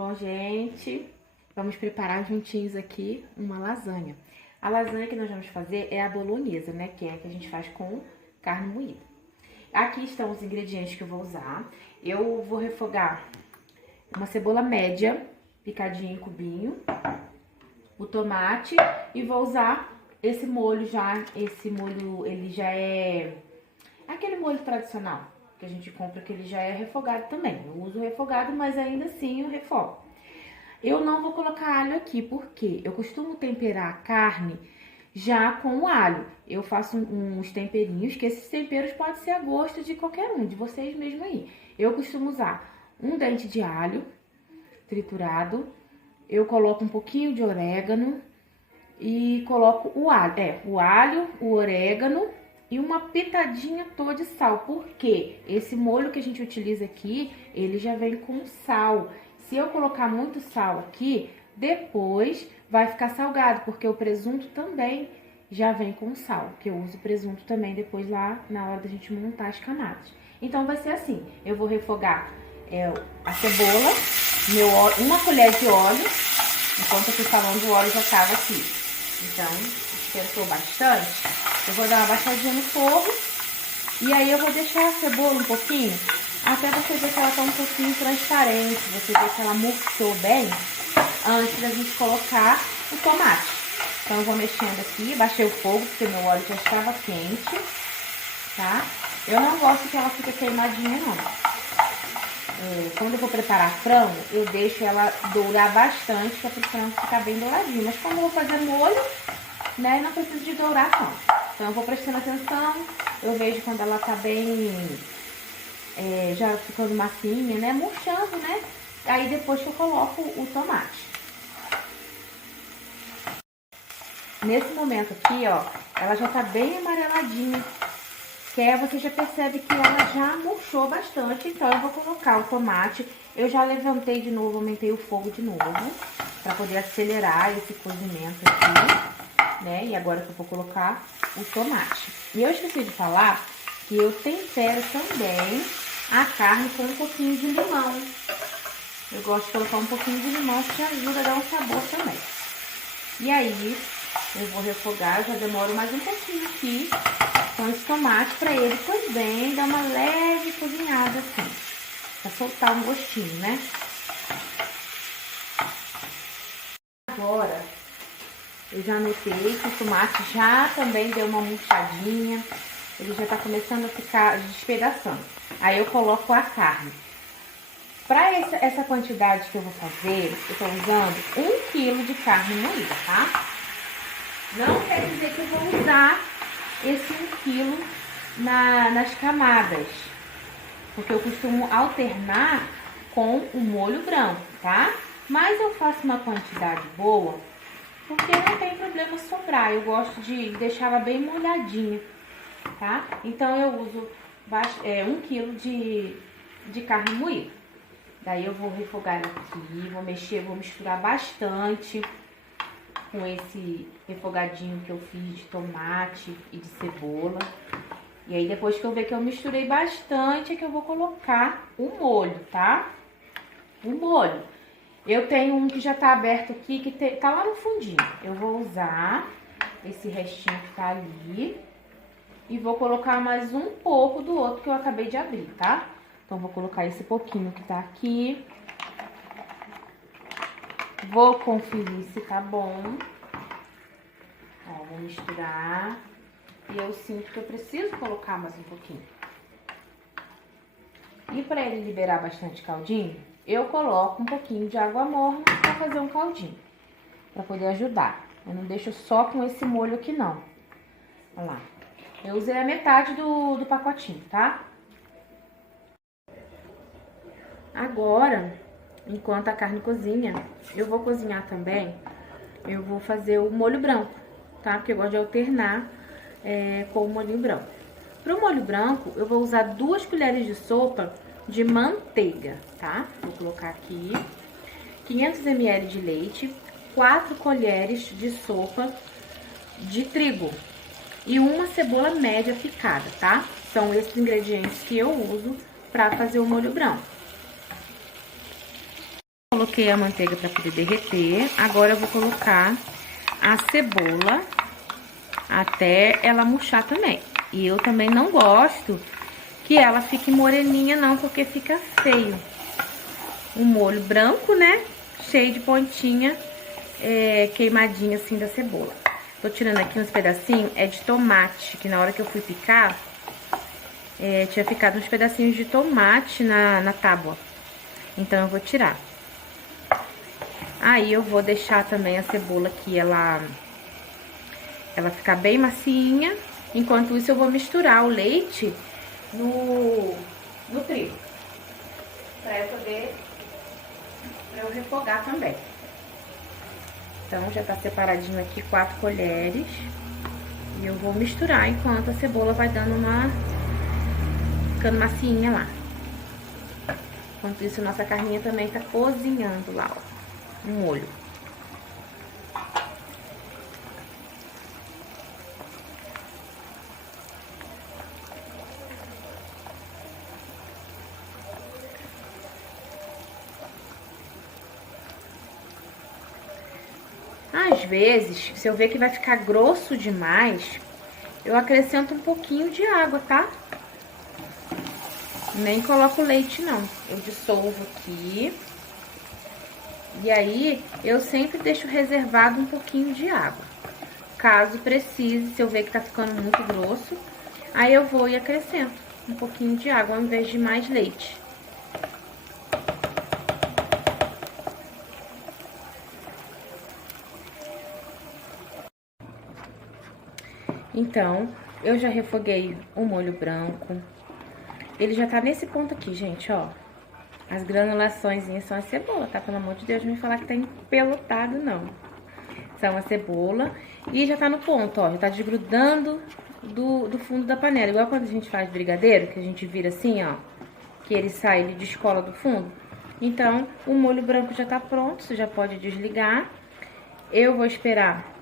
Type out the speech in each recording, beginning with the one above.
Bom, gente, vamos preparar juntinhos aqui uma lasanha. A lasanha que nós vamos fazer é a bolonhesa, né? Que é a que a gente faz com carne moída. Aqui estão os ingredientes que eu vou usar. Eu vou refogar uma cebola média, picadinha em cubinho, o tomate e vou usar esse molho já. Esse molho, ele já é aquele molho tradicional que a gente compra, que ele já é refogado também. Eu uso refogado, mas ainda assim eu refogo. Eu não vou colocar alho aqui, porque eu costumo temperar a carne já com o alho. Eu faço uns temperinhos, que esses temperos podem ser a gosto de qualquer um, de vocês mesmo aí. Eu costumo usar um dente de alho triturado, eu coloco um pouquinho de orégano e coloco o alho, o orégano e uma pitadinha toda de sal, porque esse molho que a gente utiliza aqui, ele já vem com sal. Se eu colocar muito sal aqui, depois vai ficar salgado, porque o presunto também já vem com sal, que eu uso presunto também depois lá na hora da gente montar as camadas. Então vai ser assim, eu vou refogar a cebola, uma colher de óleo, enquanto eu fui falando o óleo já estava aqui. Então, esquentou bastante, eu vou dar uma baixadinha no fogo e aí eu vou deixar a cebola um pouquinho, até você ver que ela tá um pouquinho transparente, você ver que ela murchou bem, antes da gente colocar o tomate. Então eu vou mexendo aqui, baixei o fogo, porque meu óleo já estava quente, tá? Eu não gosto que ela fique queimadinha, não. Quando eu vou preparar frango, eu deixo ela dourar bastante, para o frango ficar bem douradinho. Mas como eu vou fazer molho, né, não precisa de dourar tanto. Então eu vou prestando atenção, eu vejo quando ela tá bem, já ficando massinha, né, murchando, né. Aí depois que eu coloco o tomate. Nesse momento aqui, ó, ela já tá bem amareladinha. Que aí você já percebe que ela já murchou bastante, então eu vou colocar o tomate. Eu já levantei de novo, aumentei o fogo de novo, pra poder acelerar esse cozimento aqui, né? E agora que eu vou colocar o tomate. E eu esqueci de falar que eu tempero também a carne com um pouquinho de limão. Eu gosto de colocar um pouquinho de limão, que ajuda a dar um sabor também. E aí, eu vou refogar, já demoro mais um pouquinho aqui com esse tomate para ele também dar uma leve cozinhada assim, para soltar um gostinho, né? Agora, eu já notei que o tomate já também deu uma murchadinha, ele já tá começando a ficar despedaçando. Aí eu coloco a carne. Para essa quantidade que eu vou fazer, eu tô usando 1 quilo de carne moída, tá? Não quer dizer que eu vou usar esse 1 quilo nas camadas, porque eu costumo alternar com o molho branco, tá? Mas eu faço uma quantidade boa, porque não tem problema sobrar, eu gosto de deixar ela bem molhadinha, tá? Então eu uso 1 quilo de carne moída. Daí eu vou refogar ela aqui, vou mexer, vou misturar bastante com esse refogadinho que eu fiz de tomate e de cebola. E aí depois que eu ver que eu misturei bastante, é que eu vou colocar o molho, tá? O molho. Eu tenho um que já tá aberto aqui, que tá lá no fundinho. Eu vou usar esse restinho que tá ali e vou colocar mais um pouco do outro que eu acabei de abrir, tá? Então vou colocar esse pouquinho que tá aqui. Vou conferir se tá bom. Ó, vou misturar. E eu sinto que eu preciso colocar mais um pouquinho. E para ele liberar bastante caldinho, eu coloco um pouquinho de água morna para fazer um caldinho. Para poder ajudar. Eu não deixo só com esse molho aqui, não. Olha lá. Eu usei a metade do pacotinho, tá? Agora, enquanto a carne cozinha, eu vou cozinhar também, eu vou fazer o molho branco, tá? Porque eu gosto de alternar com o molho branco. Para o molho branco, eu vou usar 2 colheres de sopa de manteiga, tá? Vou colocar aqui 500 ml de leite, 4 colheres de sopa de trigo e uma cebola média picada, tá? São esses ingredientes que eu uso para fazer o molho branco. Coloquei a manteiga para poder derreter. Agora eu vou colocar a cebola até ela murchar também. E eu também não gosto que ela fique moreninha não, porque fica feio. Um molho branco, né? Cheio de pontinha, queimadinha assim da cebola. Tô tirando aqui uns pedacinhos, é de tomate, que na hora que eu fui picar, tinha ficado uns pedacinhos de tomate na tábua. Então eu vou tirar. Aí eu vou deixar também a cebola aqui, ela ficar bem macinha. Enquanto isso eu vou misturar o leite no trigo. Pra eu refogar também. Então já tá separadinho aqui 4 colheres. E eu vou misturar enquanto a cebola vai dando ficando macinha lá. Enquanto isso, nossa carninha também tá cozinhando lá, ó. Um molho. Às vezes, se eu ver que vai ficar grosso demais, eu acrescento um pouquinho de água, tá? Nem coloco leite, não. Eu dissolvo aqui. E aí, eu sempre deixo reservado um pouquinho de água. Caso precise, se eu ver que tá ficando muito grosso, aí eu vou e acrescento um pouquinho de água ao invés de mais leite. Então, eu já refoguei o molho branco. Ele já tá nesse ponto aqui, gente, ó. As granulaçõezinhas são a cebola, tá? Pelo amor de Deus, não me falar que tá empelotado, não. São a cebola. E já tá no ponto, ó. Já tá desgrudando do fundo da panela. Igual quando a gente faz brigadeiro, que a gente vira assim, ó. Que ele sai, ele descola do fundo. Então, o molho branco já tá pronto, você já pode desligar. Eu vou esperar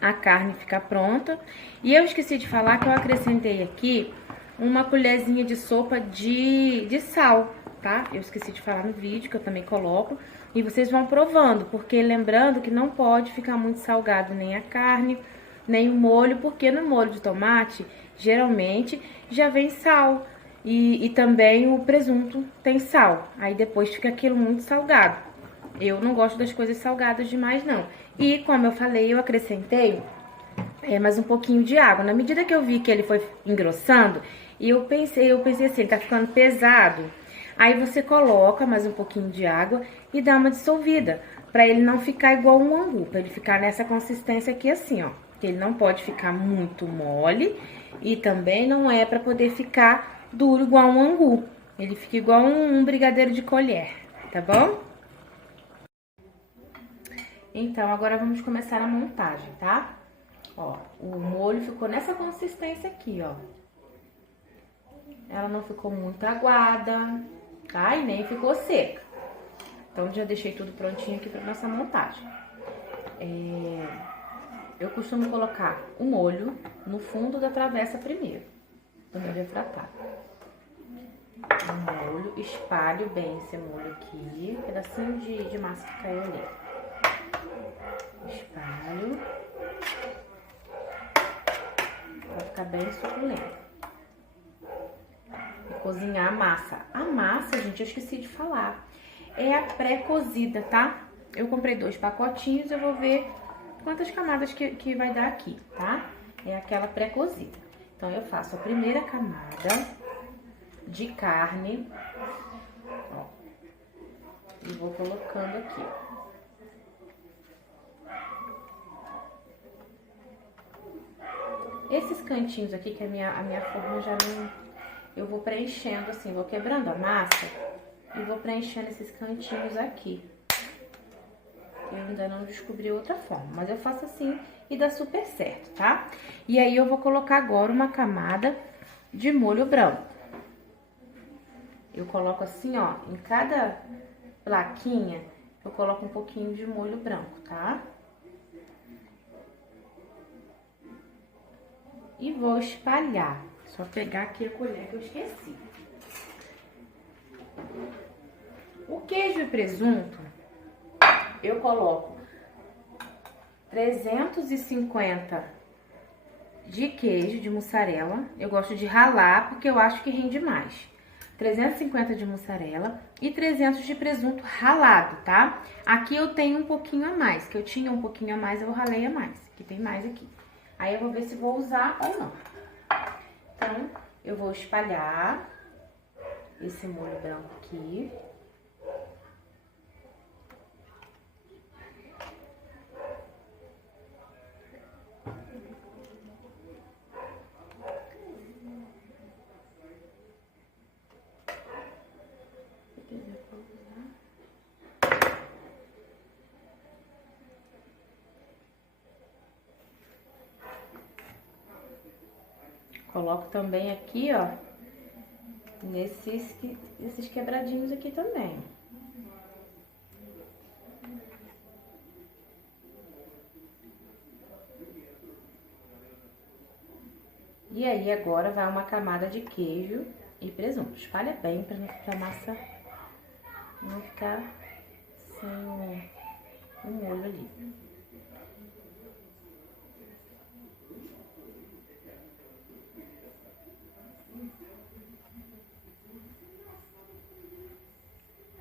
a carne ficar pronta. E eu esqueci de falar que eu acrescentei aqui uma colherzinha de sopa de sal, tá? Eu esqueci de falar no vídeo, que eu também coloco. E vocês vão provando, porque lembrando que não pode ficar muito salgado nem a carne, nem o molho, porque no molho de tomate, geralmente, já vem sal. E também o presunto tem sal. Aí depois fica aquilo muito salgado. Eu não gosto das coisas salgadas demais, não. E, como eu falei, eu acrescentei mais um pouquinho de água. Na medida que eu vi que ele foi engrossando, e eu pensei assim, tá ficando pesado. Aí você coloca mais um pouquinho de água e dá uma dissolvida, pra ele não ficar igual um angu, pra ele ficar nessa consistência aqui assim, ó. Que ele não pode ficar muito mole e também não é pra poder ficar duro igual um angu. Ele fica igual um brigadeiro de colher, tá bom? Então, agora vamos começar a montagem, tá? Ó, o molho ficou nessa consistência aqui, ó. Ela não ficou muito aguada, tá? E nem ficou seca. Então, já deixei tudo prontinho aqui pra nossa montagem. Eu costumo colocar o molho no fundo da travessa primeiro, do meu refratário. O molho, espalho bem esse molho aqui, pedacinho de massa que caiu ali. Espalho. Vai ficar bem suculento. E cozinhar a massa. A massa, gente, eu esqueci de falar. É a pré-cozida, tá? Eu comprei 2 pacotinhos, eu vou ver quantas camadas que vai dar aqui, tá? É aquela pré-cozida. Então, eu faço a primeira camada de carne, ó. E vou colocando aqui, ó. Esses cantinhos aqui, que a minha forma já não... Eu vou preenchendo assim, vou quebrando a massa e vou preenchendo esses cantinhos aqui. Eu ainda não descobri outra forma, mas eu faço assim e dá super certo, tá? E aí, eu vou colocar agora uma camada de molho branco. Eu coloco assim, ó, em cada plaquinha, eu coloco um pouquinho de molho branco, tá? E vou espalhar. Só pegar aqui a colher que eu esqueci. O queijo e presunto, eu coloco 350 de queijo, de mussarela. Eu gosto de ralar porque eu acho que rende mais. 350 de mussarela e 300 de presunto ralado, tá? Aqui eu tenho um pouquinho a mais, que eu tinha um pouquinho a mais, eu ralei a mais. Que tem mais aqui. Aí eu vou ver se vou usar ou não. Então, eu vou espalhar esse molho branco aqui. Coloco também aqui, ó, nesses quebradinhos aqui também. E aí, agora vai uma camada de queijo e presunto. Espalha bem pra massa não ficar sem o molho ali.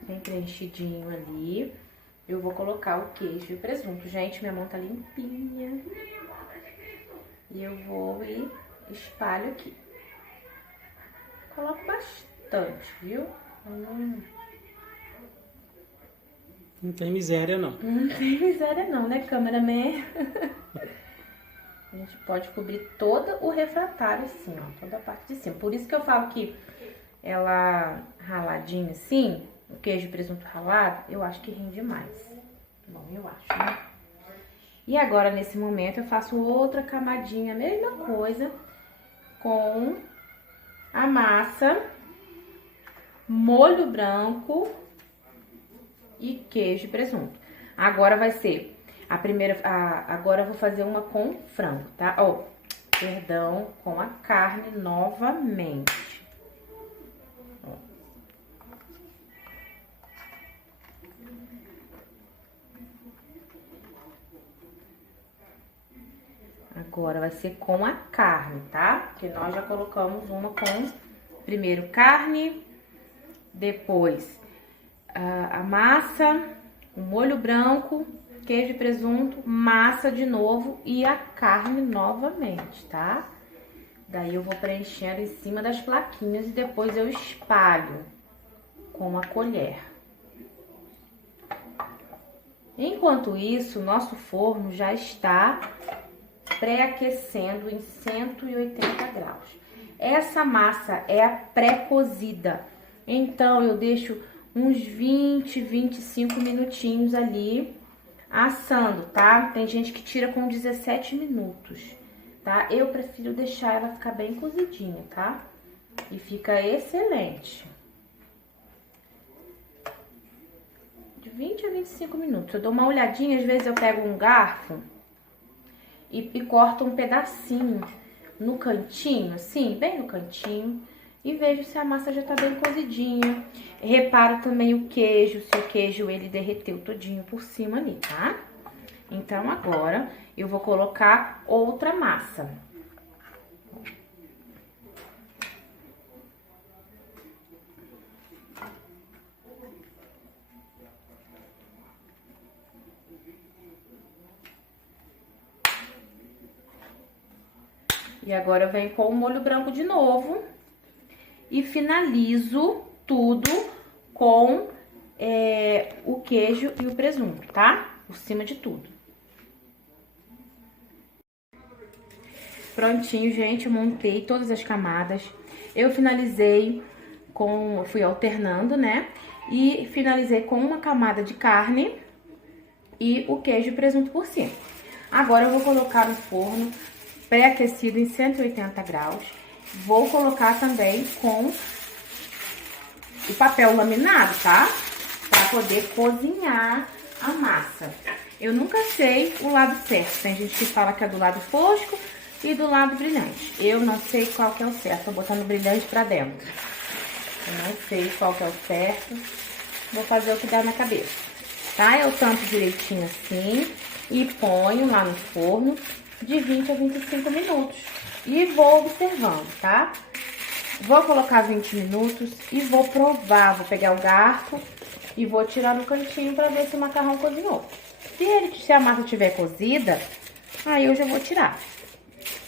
Bem preenchidinho ali. Eu vou colocar o queijo e o presunto. Gente, minha mão tá limpinha. E eu vou e espalho aqui. Coloco bastante, viu? Não tem miséria, não. Não tem miséria não, né, cameraman? A gente pode cobrir todo o refratário assim, ó. Toda a parte de cima. Por isso que eu falo que ela raladinha assim, o queijo e presunto ralado, eu acho que rende mais. Bom, eu acho, né? E agora, nesse momento, eu faço outra camadinha, mesma coisa, com a massa, molho branco e queijo e presunto. Agora vai ser a primeira, agora eu vou fazer uma com frango, tá? Ó, perdão, com a carne novamente. Agora vai ser com a carne, tá? Porque nós já colocamos uma com, primeiro carne, depois a massa, o molho branco, queijo e presunto, massa de novo e a carne novamente, tá? Daí eu vou preenchendo em cima das plaquinhas e depois eu espalho com a colher. Enquanto isso, nosso forno já está pré-aquecendo em 180 graus. Essa massa é a pré-cozida, então eu deixo uns 20, 25 minutinhos ali assando, tá? Tem gente que tira com 17 minutos, tá? Eu prefiro deixar ela ficar bem cozidinha, tá? E fica excelente. De 20 a 25 minutos. Eu dou uma olhadinha, às vezes eu pego um garfo e corto um pedacinho no cantinho, assim, bem no cantinho, e vejo se a massa já tá bem cozidinha. Reparo também o queijo, se o queijo ele derreteu todinho por cima ali, tá? Então, agora eu vou colocar outra massa. E agora eu venho com o molho branco de novo e finalizo tudo com o queijo e o presunto, tá? Por cima de tudo. Prontinho, gente, eu montei todas as camadas. Eu finalizei com, fui alternando, né? E finalizei com uma camada de carne e o queijo e presunto por cima. Agora eu vou colocar no forno pré-aquecido em 180 graus. Vou colocar também com o papel laminado, tá? Pra poder cozinhar a massa. Eu nunca sei o lado certo. Tem gente que fala que é do lado fosco e do lado brilhante. Eu não sei qual que é o certo. Tô botando brilhante pra dentro. Eu não sei qual que é o certo. vou fazer o que dá na cabeça, tá? Eu tampo direitinho assim e ponho lá no forno de 20 a 25 minutos. E vou observando, tá? Vou colocar 20 minutos e vou provar. Vou pegar o garfo e vou tirar no cantinho pra ver se o macarrão cozinhou. Se a massa estiver cozida, aí eu já vou tirar.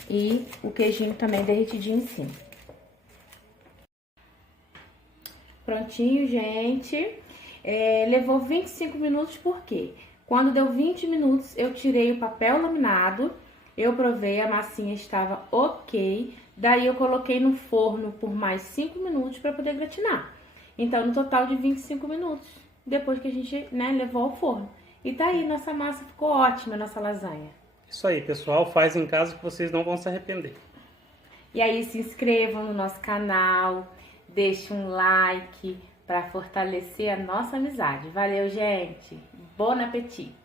E o queijinho também derretidinho em cima. Prontinho, gente. Levou 25 minutos, por quê? Quando deu 20 minutos, eu tirei o papel laminado, eu provei, a massinha estava ok. Daí eu coloquei no forno por mais 5 minutos para poder gratinar. Então, no total de 25 minutos, depois que a gente, levou ao forno. E tá aí, nossa massa ficou ótima, nossa lasanha. Isso aí, pessoal, faz em casa que vocês não vão se arrepender. E aí, se inscrevam no nosso canal, deixe um like para fortalecer a nossa amizade. Valeu, gente! Bom apetite!